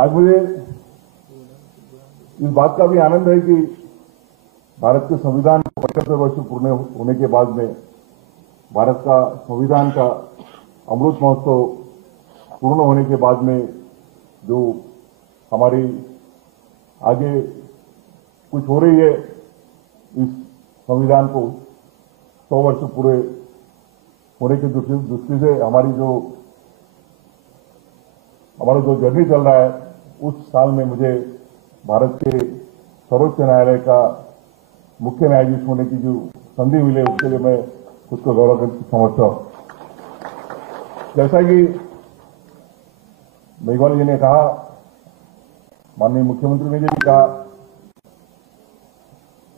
आज मुझे इस बात का भी आनंद है कि भारत के संविधान को 75 वर्ष पूर्ण होने के बाद में भारत का संविधान का अमृत महोत्सव पूर्ण होने के बाद में जो हमारी आगे कुछ हो रही है, इस संविधान को 100 वर्ष पूरे होने की दृष्टि से हमारा जो जर्नी चल रहा है, उस साल में मुझे भारत के सर्वोच्च न्यायालय का मुख्य न्यायाधीश होने की जो संधि मिले, उसके लिए मैं खुद को गौरव समझता हूं। जैसा कि मेघवाल जी ने कहा, माननीय मुख्यमंत्री ने भी कहा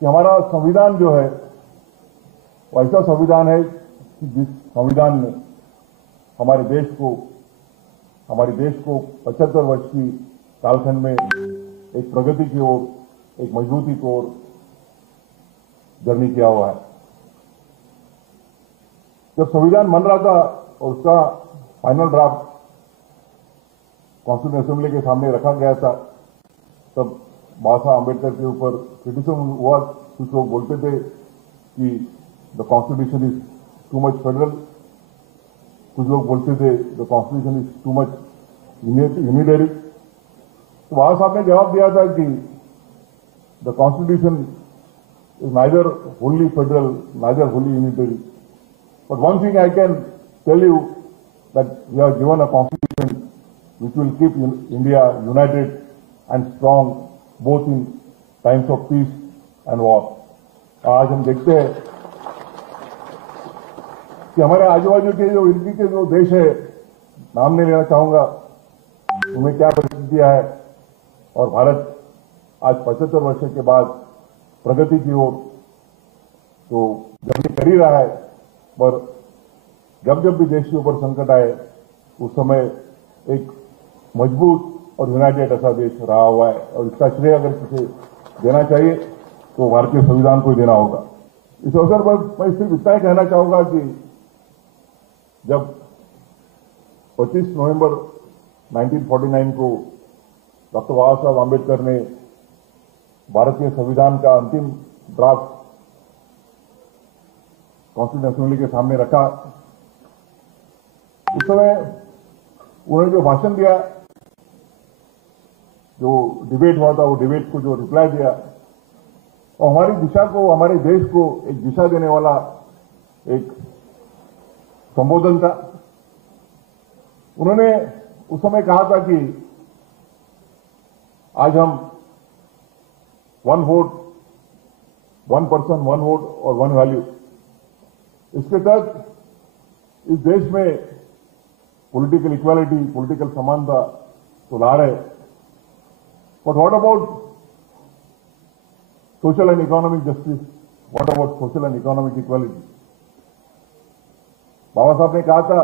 कि हमारा संविधान जो है वो ऐसा संविधान है कि जिस संविधान ने हमारे देश को 75 वर्ष की कालखंड में एक प्रगति की ओर, एक मजबूती की ओर जर्नी किया हुआ है। जब संविधान बन रहा था और उसका फाइनल ड्राफ्ट कॉन्स्टिट्यूशन असेंबली के सामने रखा गया था, तब बाबा साहब अम्बेडकर के ऊपर क्रिटिसिज्म हुआ। कुछ लोग बोलते थे कि the constitution is too much federal, कुछ लोग बोलते थे the constitution is too much unitary. तो बाबा साहब ने जवाब दिया था कि the constitution is neither wholly federal, neither wholly unitary, but one thing I can tell you that we have given a constitution which will keep India united and strong both in times of peace and war. आज हम देखते हैं कि हमारे आजू बाजू के जो इर्द के जो देश है, नाम नहीं लेना चाहूंगा, उनमें क्या परिस्थितियां है, और भारत आज 75 वर्ष के बाद प्रगति की ओर तो जर्नी कर ही रहा है। पर जब जब भी देश के ऊपर संकट आए, उस समय एक मजबूत और यूनाइटेड ऐसा देश रहा हुआ है, और इसका श्रेय अगर किसी देना चाहिए तो भारतीय संविधान को ही देना होगा। इस अवसर पर मैं सिर्फ इतना ही कहना चाहूंगा कि जब 25 नवंबर 1949 को डॉक्टर बाबा साहब आम्बेडकर ने भारतीय संविधान का अंतिम ड्राफ्ट कॉन्स्टिट्यूशन असेंबली के सामने रखा, उस समय उन्होंने जो भाषण दिया, जो डिबेट हुआ था, वो डिबेट को जो रिप्लाई दिया, और हमारी दिशा को, हमारे देश को एक दिशा देने वाला एक संबोधन था। उन्होंने उस समय कहा था कि आज हम one vote, one person, one vote और वन वैल्यू, इसके तहत इस देश में पॉलिटिकल इक्वालिटी, पॉलिटिकल समानता तो ला रहे, but what about social and economic justice, what about social and economic equality. Baba Saheb ने कहा था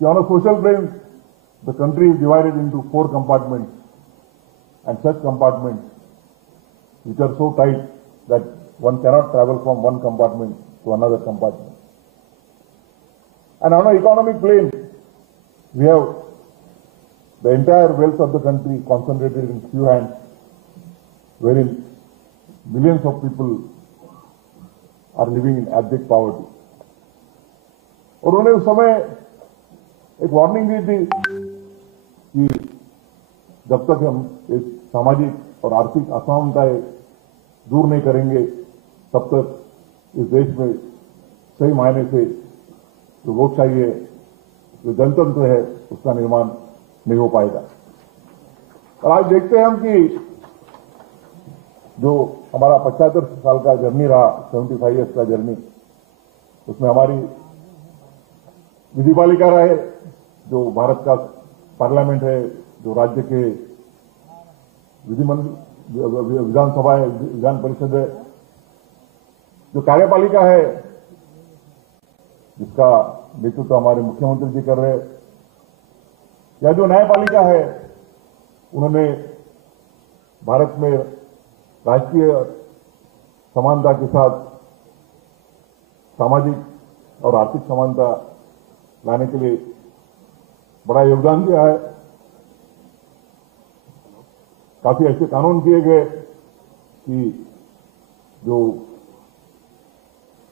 कि on a social plane the country is divided into 4 compartments, and such compartments which are so tight that one cannot travel from one compartment to another compartment. And on an economic plane, we have the entire wealth of the country concentrated in few hands, wherein millions of people are living in abject poverty. और उन्होंने उस समय एक warning दी थी कि जब तक हम इस सामाजिक और आर्थिक असमानताएं दूर नहीं करेंगे, तब तक इस देश में सही मायने से जो लोकशाही है, जो जनतंत्र है, उसका निर्माण नहीं हो पाएगा। और आज देखते हैं हम कि जो हमारा 75 साल का जर्नी रहा, 75 ईयर्स का जर्नी, उसमें हमारी विधिपालिका रहे, जो भारत का पार्लियामेंट है, जो राज्य के विधानसभा है, विधान परिषद है, जो कार्यपालिका है जिसका नेतृत्व हमारे मुख्यमंत्री जी कर रहे हैं, या जो न्यायपालिका है, उन्होंने भारत में राष्ट्रीय समानता के साथ सामाजिक और आर्थिक समानता लाने के लिए बड़ा योगदान दिया है। काफी ऐसे कानून किए गए कि जो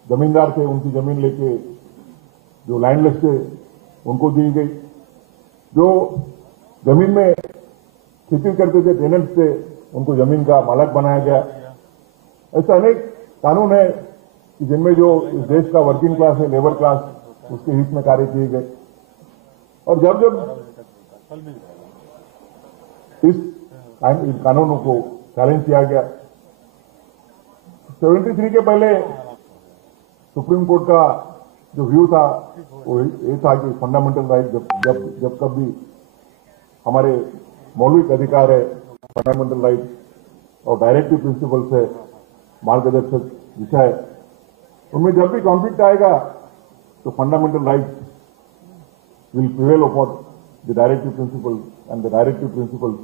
जमींदार थे उनकी जमीन लेके जो लैंडलेस थे उनको दी गई, जो जमीन में खेती करते थे टेनेंट्स थे उनको जमीन का मालक बनाया गया। ऐसे अनेक कानून है कि जिनमें जो इस देश का वर्किंग क्लास है, लेबर क्लास, उसके हित में कार्य किए गए। और जब जब इन कानूनों को चैलेंज किया गया, 73 के पहले सुप्रीम कोर्ट का जो व्यू था वो ये था कि फंडामेंटल राइट जब कभी हमारे मौलिक अधिकार है, फंडामेंटल राइट और डायरेक्टिव प्रिंसिपल्स है, मार्गदर्शक दिशा है, उनमें जब भी कॉन्फ्लिक्ट आएगा तो fundamental right will prevail upon the directive principles, and the directive principles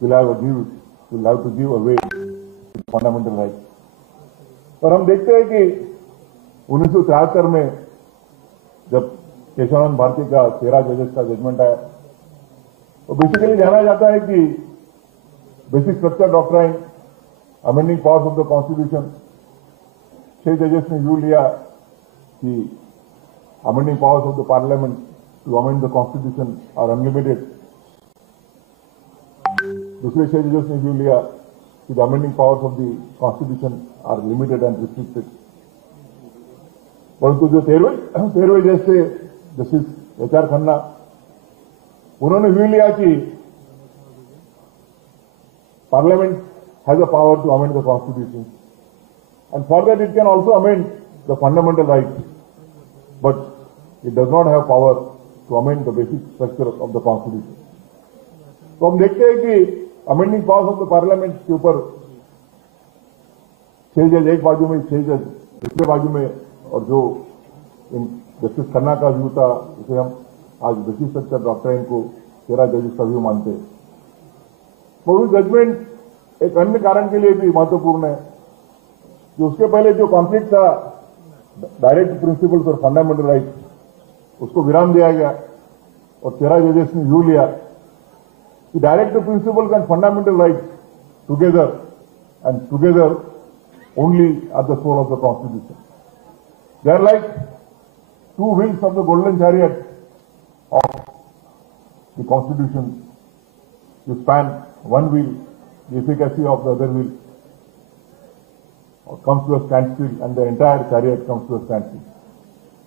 will have to give away the fundamental rights. और हम देखते हैं कि 1973 में जब केशवानंद भारती का 13 जजेस का जजमेंट आया, तो बेसिकली जाना जाता है कि basic structure doctrine, amending powers of the constitution, 6 जजेस ने व्यू लिया कि amending powers of the parliament to amend the constitution are unlimited. दूसरे 6 जजेस ने व्यू लिया कि the amending powers of the constitution are limited and restricted. परंतु जो 13वें जज थे जस्टिस एच आर खन्ना, उन्होंने व्यू लिया कि parliament has a power to amend the constitution, and for that it can also amend the fundamental rights, but it does not have power to amend the basic structure of the constitution. तो हम देखते हैं कि amending powers of the parliament के ऊपर 6 जज एक बाजू में, 6 जज दूसरे बाजू में, और जो जस्टिस खन्ना का व्यू था उसे हम आज बेसिक स्ट्रक्चर डॉक्ट्राइन को 13 जजेस का व्यू मानते हैं। तो वो जजमेंट एक अन्य कारण के लिए भी महत्वपूर्ण है कि उसके पहले जो कॉन्फ्लिक्ट था डायरेक्ट प्रिंसिपल्स और फंडामेंटल राइट्स, उसको विराम दिया गया और 13 जजेस ने व्यू लिया कि directive principles and fundamental rights together only are the soul of the constitution. They are like 2 wheels of the golden chariot of the constitution. You span one wheel, the efficacy of the other wheel comes to a standstill and the entire chariot comes to a standstill.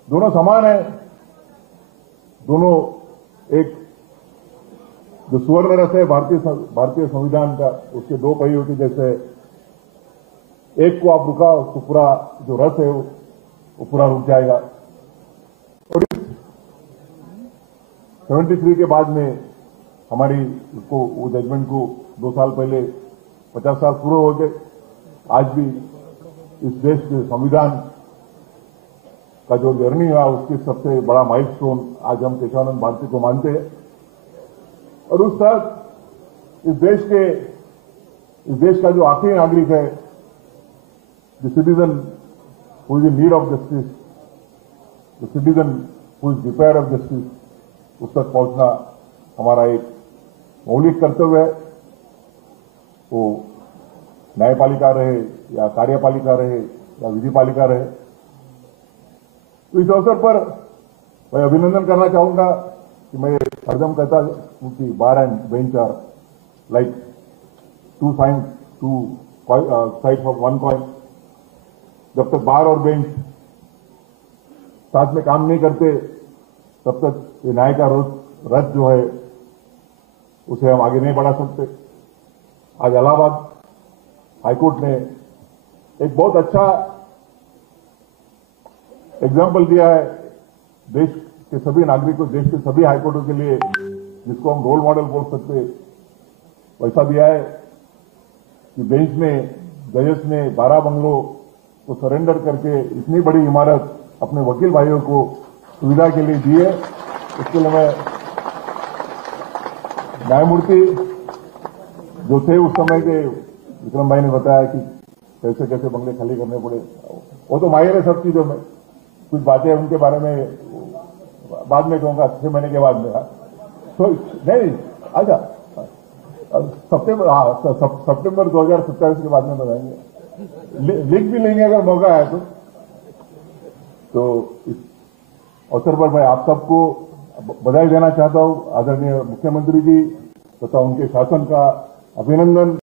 दोनों समान है, दोनों एक जो सुवर्ण रथ है भारतीय संविधान का, उसके 2 पहियों के जैसे, एक को आप रुकाओ तो पूरा जो रथ है वो पूरा रुक जाएगा। और इस 73 के बाद में हमारी वो जजमेंट को 2 साल पहले 50 साल पूरे हो गए। आज भी इस देश के संविधान का जो जर्नी हुआ उसके सबसे बड़ा माइलस्टोन आज हम केशवानंद भारती को मानते हैं। और उस साथ इस देश का जो आखिरी नागरिक है, the citizen who is in need of justice, the citizen who is deprived of justice, उस तक पहुंचना हमारा एक मौलिक कर्तव्य है। वो न्यायपालिका रहे या कार्यपालिका रहे या विधिपालिका रहे। तो इस अवसर पर मैं अभिनंदन करना चाहूंगा कि मैं हरदम कहता हूं कि bar and bench are like 2 sides of 1 coin. जब तक बार और बेंच साथ में काम नहीं करते तब तक ये न्याय का रथ जो है उसे हम आगे नहीं बढ़ा सकते। आज इलाहाबाद हाईकोर्ट ने एक बहुत अच्छा एग्जाम्पल दिया है देश के सभी नागरिकों, देश के सभी हाईकोर्टों के लिए, जिसको हम रोल मॉडल बोल सकते, वैसा दिया है कि बेंच ने, जजेस ने 12 बंगलों को सरेंडर करके इतनी बड़ी इमारत अपने वकील भाइयों को सुविधा के लिए दी है। इसके लिए मैं न्यायमूर्ति जो थे उस समय के विक्रम भाई ने बताया कि कैसे कैसे बंगले खाली करने पड़े, वो तो माहिर है सब चीजों में। कुछ बातें उनके बारे में बाद में कहूंगा 6 महीने के बाद में। तो नहीं आजा सितंबर 2027 के बाद में बताएंगे, लिख भी लेंगे अगर मौका आया तो इस अवसर पर मैं आप सबको बधाई देना चाहता हूं, आदरणीय मुख्यमंत्री जी तथा उनके शासन का अभिनंदन